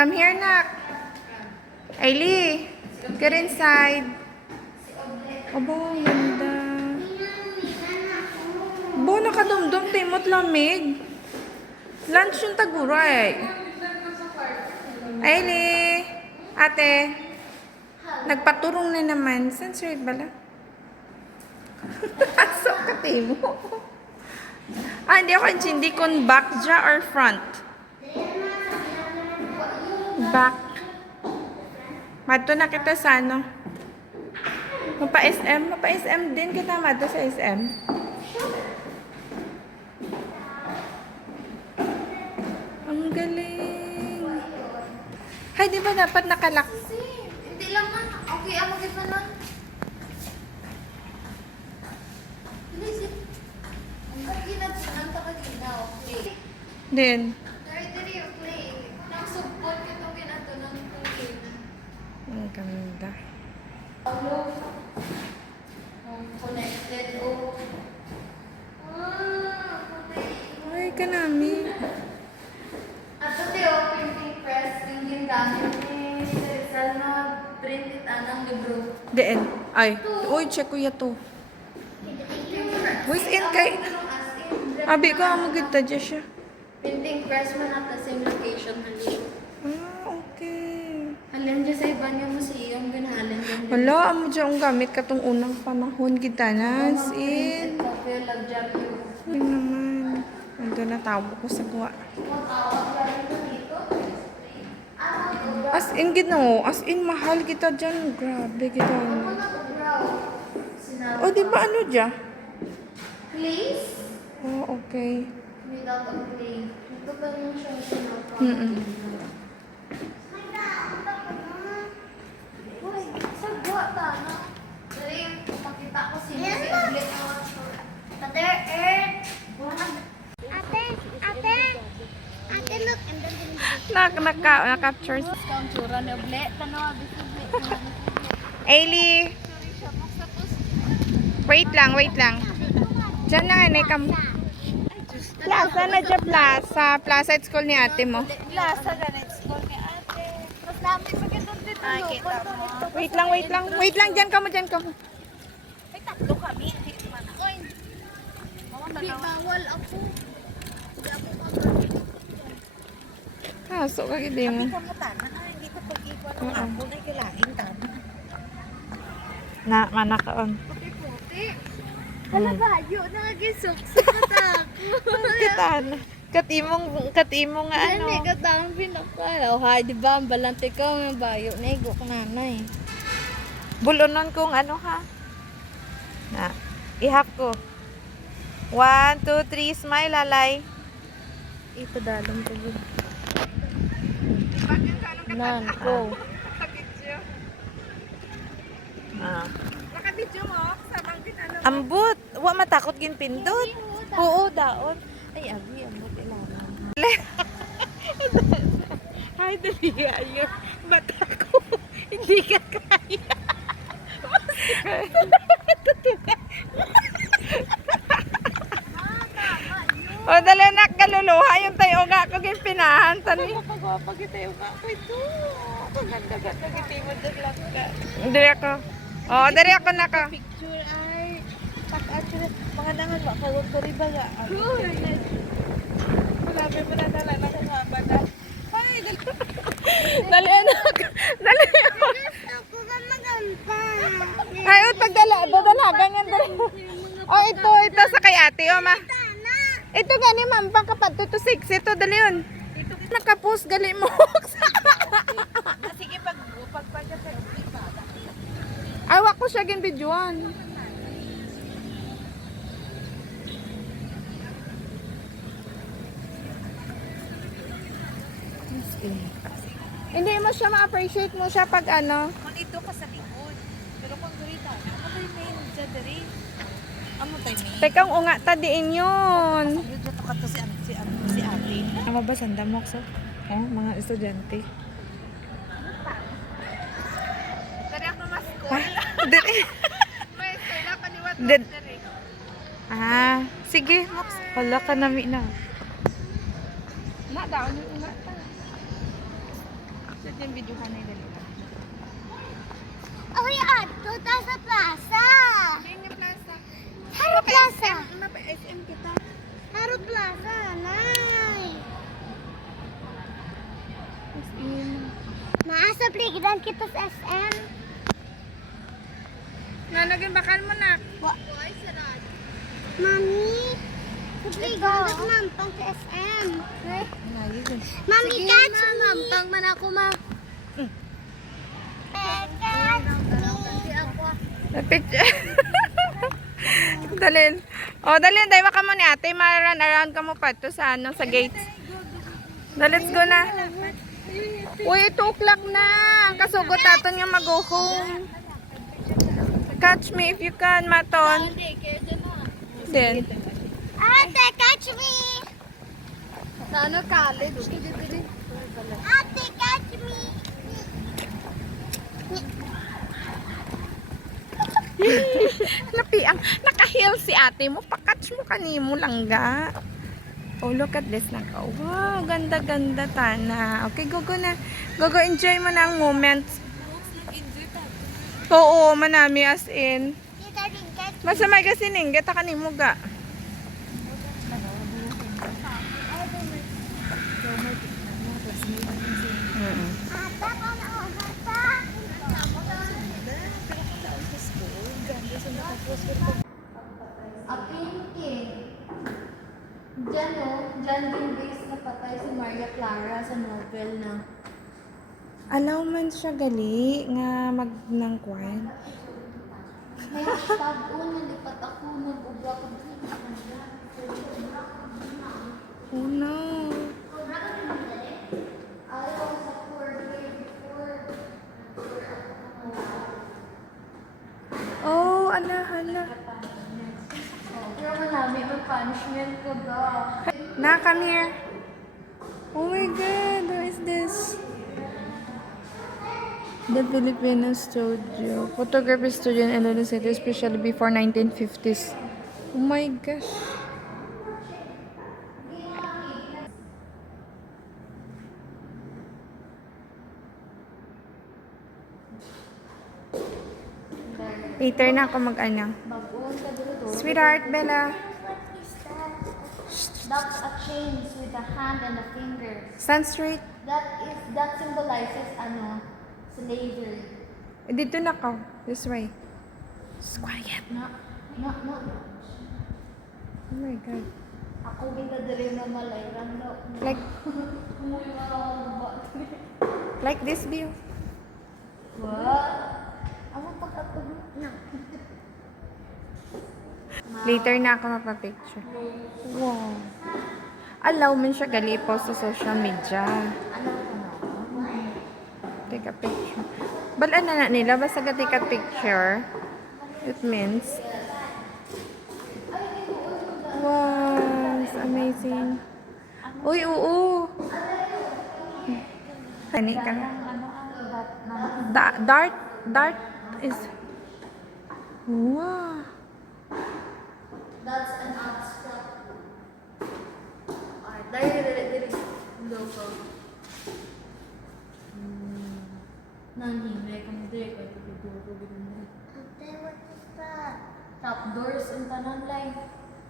Come here, nak. Ailey, get inside. Abo, ang ganda. Bo, nakadumdum, timot lamig. Lunch yung taguray. Ailey, ate, nagpaturong na naman. Censored bala? Aso ka, timo. Hindi ako hindi kung back dya or front. Back. Mato na kita sa ano. Mapa-SM. Mapa-SM din kita mato sa SM. Ang galing. Hay, di ba dapat nakalak? Hindi lang man. Okay, ako kita nun. Ang ginagsanan ka ka din na, okay. Din. Diri, okay. Nang support kitong ginato ng okay. Ang ganda. Connected, oh. Okay. Ay, kanami. At ito yung printing press, yung gingamit ni Rizal na printed anang libro. Din. Ay. Uy, check ko ya to. Who's in kay... Abi ko, maganda dyan siya. Printing press man at the same location halin. Okay. Halin dyan sa iba niya museum, ganahalin dyan. Wala, amo dyan ang gamit katong unang panahon kita na. As in. Kape, lagjab yung. Yun naman. Ando na tawag ko sa gawa. As in, gino. As in, mahal kita dyan. Grabe, kita. O, di ba ano dyan? Please? Oh, okay. Without a play. Ito pa yung siya sinapa. Uy, sagwa ta, no? Dali, pakita ko sino si Oblet na Mother Earth! Ate, look! Naka-capture. Ang tsura ni Oblet. Tanawa, Ailey! Wait lang. Diyan na, kam. Plaza na dyan, plaza. Plaza at school ni ate mo. Plaza ganit school ni ate. Mas namin sa kitong dito. Ay, kita mo. Wait lang, dyan ka mo. May tatlo kami. Hindi naman ako. Hindi, bawal ako. Hindi ako mag- Kaso ka, hindi mo. Hindi ka mo tanan. Hindi ka pag-iwan ng ako. Ay, kailangan tanan. Manakaon. Puti-puti. Hala bayo, nagisok sa katak. Katimong nga ano. Ano? Katang pinakala. O hay, di ba? Ang balante ka, may bayo. Nego ko nanay. Bulunon kong ano ha. Na. Ihap ko. 1, 2, 3, smile, lalay. Ito dalong ko. Nan, go. Naka-video mo? Sabang din ano? Ambot. Wa matakot gin pindot. Oo, daon. Ay, abi, ambot ilaman. Hi, dali ayo. Mata ko. Hindi ka kaya. O, dali na kaluluha yung tayo nga ko gin pinahan. Tani. Pagwapa kita yung ako ito. Paganda-ganda gitimod ng langka. Dali ako. O, dali ako na ka. Picture ay pag-actually, mga nangan ba, kawag ko rin ba nga? Sabi mo na dala na kumaba na. Ay, dali anak. Dali. Ako ba maganda? Ay, pagdala. Dadalagan yan. O, ito sa kay ate. O, ma. Ito gani, ma'am. Pangkapat. 2 to 6. Ito, dali yun. Nakapost, gali mo. Sige, pagpagka sa Awak ko siya ginbidyoan. Hindi mo siya ma-appreciate mo siya pag ano. Kung ito ka sa likod. Pero kung gurita, ano ba yung main dyan dari? Amo tayo main. Teka, unga ta diin yun. Sabi dyan to ka to si ate. Ano ba sandamok so? Mga estudyante. Dari ako mas cool. Ah, diri. May sila kaniwat Did- dari. Sige, Mox. Hala ka nami na. Na, daon yung unga ta. yung videohan na dali. Ay, ato ta sa plaza. Ayun yung plaza. Haro plaza. Mapa-SM kita. Haro plaza, nay. Maasa playground kita sa SM. Nanagin bakal mo na. Mami, sa playground at mampang sa SM. Mami, Sige, catch ma, me. Mampang man ako, ma. Catch me. Picture. Dalin. Oh, dalin. Dahil ka mo ni ate. Ma-run around ka mo pa to sa, ano, sa gates. Let's go na. Uy, 2 o'clock na. Kasugot aton yung mag-home. Catch me if you can, Maton. Then. Ate, catch me. Ano, college? Ate, catch me. Naka-heel si ate mo. Pakatch mo kanimo lang ga. Oh, look at this na ka. Wow, ganda-ganda tana. Okay, go na. Go, enjoy mo na ang moments. Oo, manami as in. Tita, rin catch me. Basta may kasi ninggit ka kanimo ga. Ata, paano ako? Ata. Apinki. Diyan o, diyan din base na patay si Maria Clara sa novel na. Alaw man siya gali nga magnangkwan. May hashtag o, nalipat ako, nag-ubra ko. Oh no. Ayaw sa 4 grade before. Oh, hala. Pero marami may punishment ko ba? Na, come here. Oh my God, what is this? The Filipino Studio. Photography studio in Iloilo City, especially before 1950s. Oh my gosh. Later na ako mag-ano. Bagoon ka dito. Sweetheart, Bella. That's a chains with a hand and a finger. Stand straight. That symbolizes slavery. Dito na ka. This way. Just quiet. Na. Oh my God. Ako kita diri na malay no. Like, Umuwi na ako ba? like this view. What? Ako pagkatog na. Later na ako mapapicture. Wow. Allow man siya gali po sa social media. Ano ko na? Take a picture. Balaan na nila. Basta ka take a picture. It means. Wow. It's amazing. Uy, oo. Tani ka na. Dart is. Wow. That's an abstract art. Dahil local. Nangyay kami dito. Ate, what is that? Trapdoors in tanan line.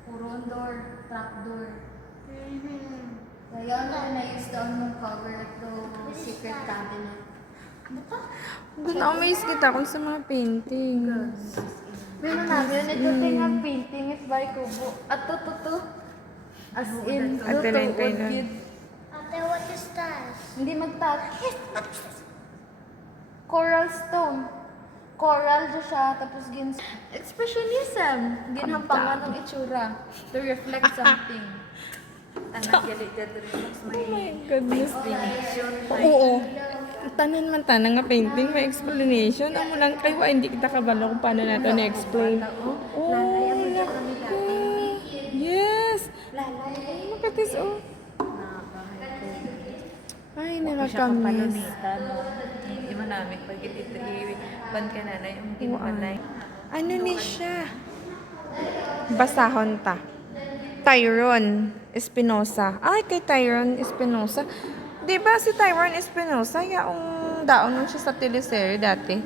Puron door, trapdoor. Kaya na-use doon mong cover ito secret cabinet. Amaze kita kung sa mga paintings. Meron namin, ito tingang painting is by Kubo. At to. As in, At luto, tayo na. wood. Ate, what is that? Hindi Coral stone. Coral dyan siya, tapos expressionism. Ginhampangan ng itsura to reflect something. Tanang galit ka Oh my goodness. Oo. Tanan man tanang nga painting, may explanation. Amo lang kayo, hindi kita kabalo kung paano natin na-explain. Oh, naku. Yes. Look at this, oh. Ay, nakakamiss. Iba namin pag ban ka na yung ginuanay. Ano ni siya? Basahon ta. Tyrone Espinosa. Ay, kay Tyrone Espinosa. Di ba si Tyrone Espinosa, yaong Parang daon nun siya sa teleserye dati.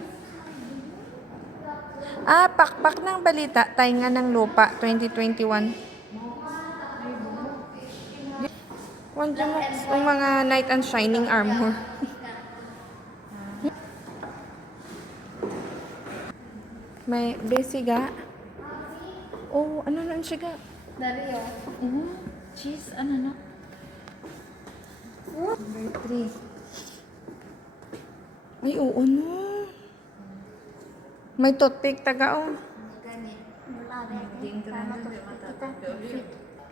Pakpak ng balita, Tainga ng Lupa, 2021. Wonder mo, yung mga Knight and Shining Armor. May besiga. Oh, ano na siya ga? Dari oh. Cheese, ano na? Number 3. Ay, oo no. May toothpick taga oh. Gani. Hindi ko na doon.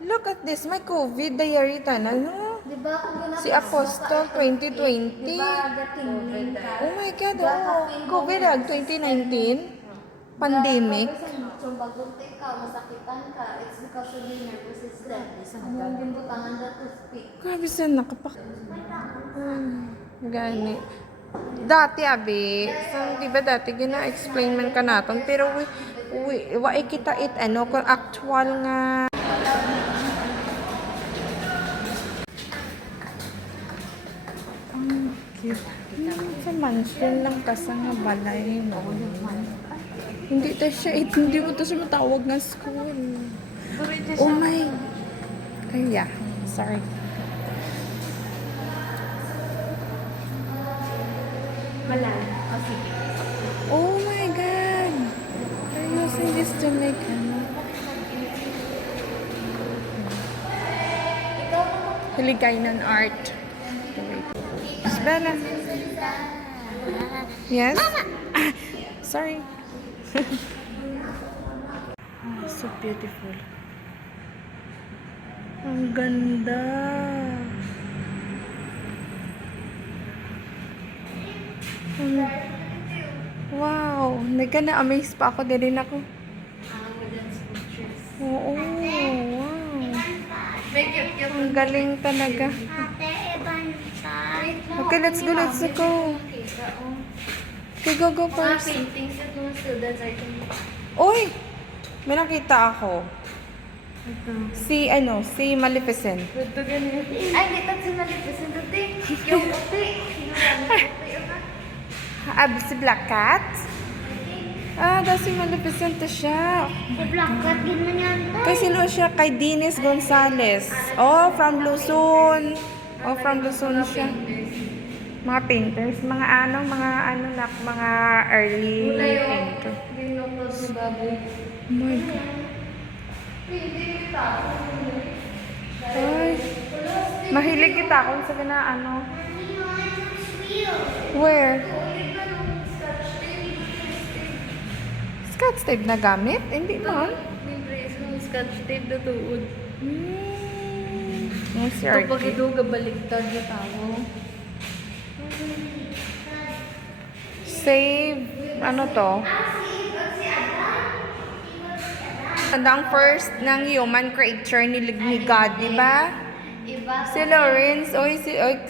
Look at this, may COVID diary tanan no. Di ba kung ginagawa Si Apostol 2020. Di ba gatingling ka? Oh my God, oh. COVID 2019. Pandemic. Kung bagunti ka, masakitan ka, it's because of your nervous system. Ang gimbutangan na to speak. Grabe sa nakapak. Gani. Dati abi, so, di ba dati gina-explain man ka naton, pero wa kita it ano kung actual nga. Cute. Sa mansion lang kasi nga balay no. Hindi to siya, hindi mo to siya matawag nga school. Oh my. Ay, yeah. Sorry. Oh my God. Are you using this to make ano? Hiligaynon art. Miss Bella. Yes? Sorry. So beautiful. Ang ganda. Wow. Nagka-na-amaze pa ako. Din ako. Oo. Wow. Ang galing talaga. Okay, let's go. Okay, go first. Paintings that mga students are doing. Uy! May nakita ako. Si Maleficent. Ay, dito si Maleficent dati. Yung puti. Si Black Cat? Dahil si Maleficent na siya. Sa Black Cat, gano'n yan. Kay sino siya? Kay Dines Gonzales. From Luzon. From Luzon siya. Mga painters. Mga early painter. Ginukod si Baboy. Oh my God. Ay. Mahilig kita kung sa ano. Where? Scotch tape na gamit? Hindi man. Libre sa scotch tape na tuod. Yes, Ito pag ito gabaligtad yung tao. Save, ano to? Ang first ng human creature ni God, di ba? Iba. Si Lawrence,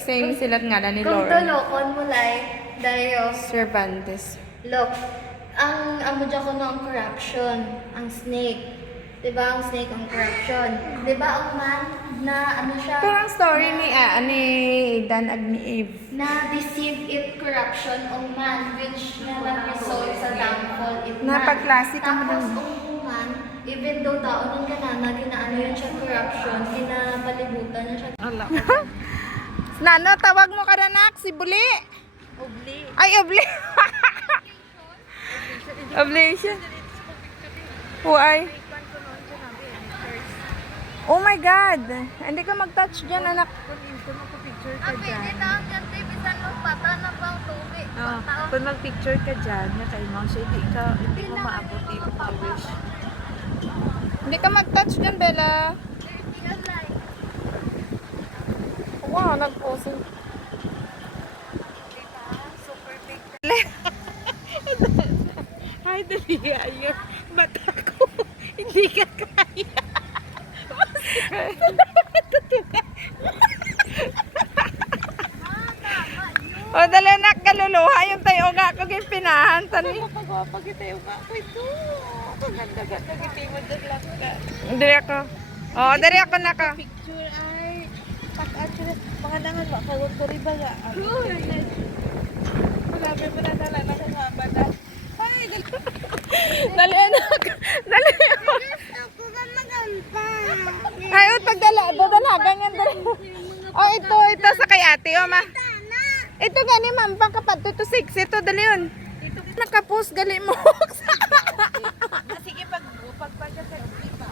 same sila nga na ni Kung Lawrence. tulokon mo lai, dayo. Cervantes. Look, ang amudya ko ng corruption, ang snake. Diba ang snake ang corruption? Diba ang man na ano siya? Pero ang story ni Dan Agni Eve. Na deceive it corruption ang man which na nag-result sa downfall it man. Napagklase ka mo Tapos dun. ang man, even though taon ng kanana, ginaano yun siya corruption, ginapalibutan niya siya. Nano, tawag mo ka na si Buli. Obli. Ay, obli. Oblation. Why? Oh my God! Hindi ka mag-touch dyan, anak. Abi, dito ang dyan, bisan mo pata na pa ang tubig. Kung mag-picture ka dyan, na kay Mount, hindi mo maabot dito sa wish. Hindi ka mag-touch dyan, Bella. Wow, nag-pose. Super big. Ay, dali ayun. Bata ko. Hindi ka kaya. O, dali na, kaluluha yung tayo nga ko pinahan. Tani. Pag-wapa kita yung ako ito. Kaganda-ganda kita mo dyan lang ka. Dari ako. O, dari ako na ka. Picture ay, pag-actually, mga nangan, makawag ko rin ba nga? Sabi mo na dala na kumaba na. Ay, Dali anak. Dali. ako ba maganda? Ay, pagdala. Dadalagan yan. Dali. Oh, ito sa kay ate. Oh, ma. Ito gani, ma'am. Pangkapat. Ito 6. Ito, dali yun. Nakapos, gali mo. Sige, pagpagka sa iba.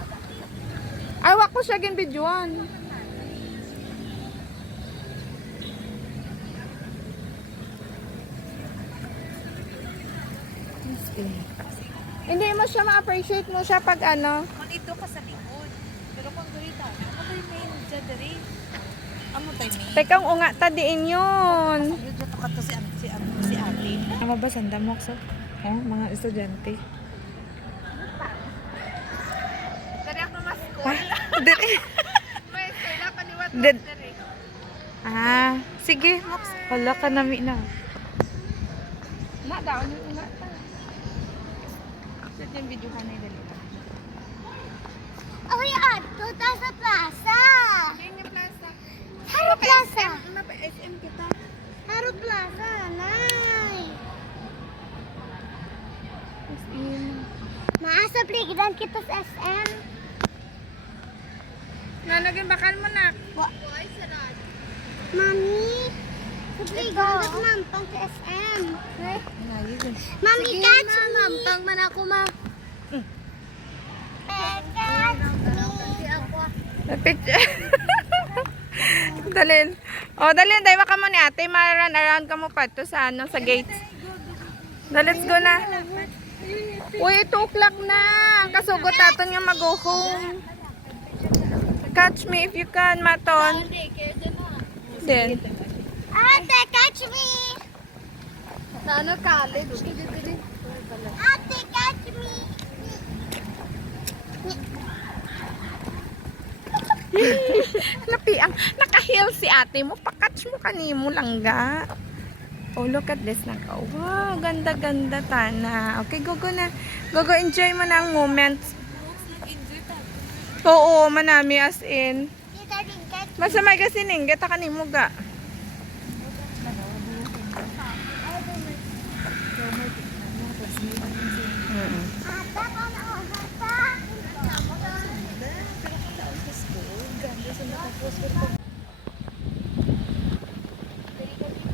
Awak ko siya ginbidyoan. Hindi mo siya ma-appreciate mo siya pag ano. Kung ito ka sa likod. Pero kung dito, ano tayo may dyan dali? Ano tayo may? Tekang unga tadiin yun. Yun dito ka to si ate. Ano ba sandamok so? Oh, mga estudyante. Kaya ako mas Ah, dili. may eskwela paniwat Did- Ah, sige. Wala ka nami na. Na daw ni una ta. Sa yung video ka na dali. Ay, ato ta sa plaza. Ayun yung plaza. Haro plaza. Ano pa SM kita? Haro plaza, nay. SM. Maasa playground kita sa SM. Nga naging bakal mo na. Mami, sa playground at mampang sa SM. Mami, catch me. Mampang man ako, ma. Catch me. Picture. Dalin. Oh, dalin. Dahil ka mo ni ate. Ma-run around ka mo pa to sa ano, sa gates. Let's go na. Uy, 2 o'clock na. Kasugot aton yung mag-go-home. Catch me if you can, Maton. Then. Ate, catch me. Sa ano, college? Ate, catch me. Napiang. Naka-heel si ate mo. Pakatch mo kanimo lang ga. Oh, look at this na ka. Wow, ganda-ganda tana. Okay, go na. Go, enjoy mo na ang moments. Oo, manami as in. Tita, din catch me. Masamay kasi ninggit ka nimo ga. Ata, paano ako ata?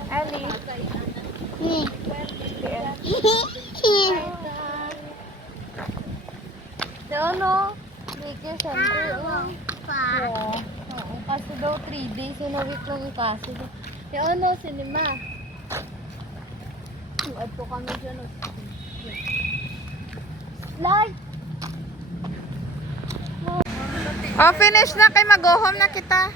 Ali. Ano? Daycare center. Oo. Kasi daw 3 days in a week lang yung kasi. Yung ano, cinema. Ato kami dyan. Like! Oh, finish na kay mag-go-home na kita.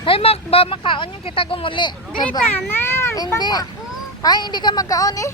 Hay, makaon yung kita gumuli. Dita na. Hindi. Ay, hindi ka magkaon eh.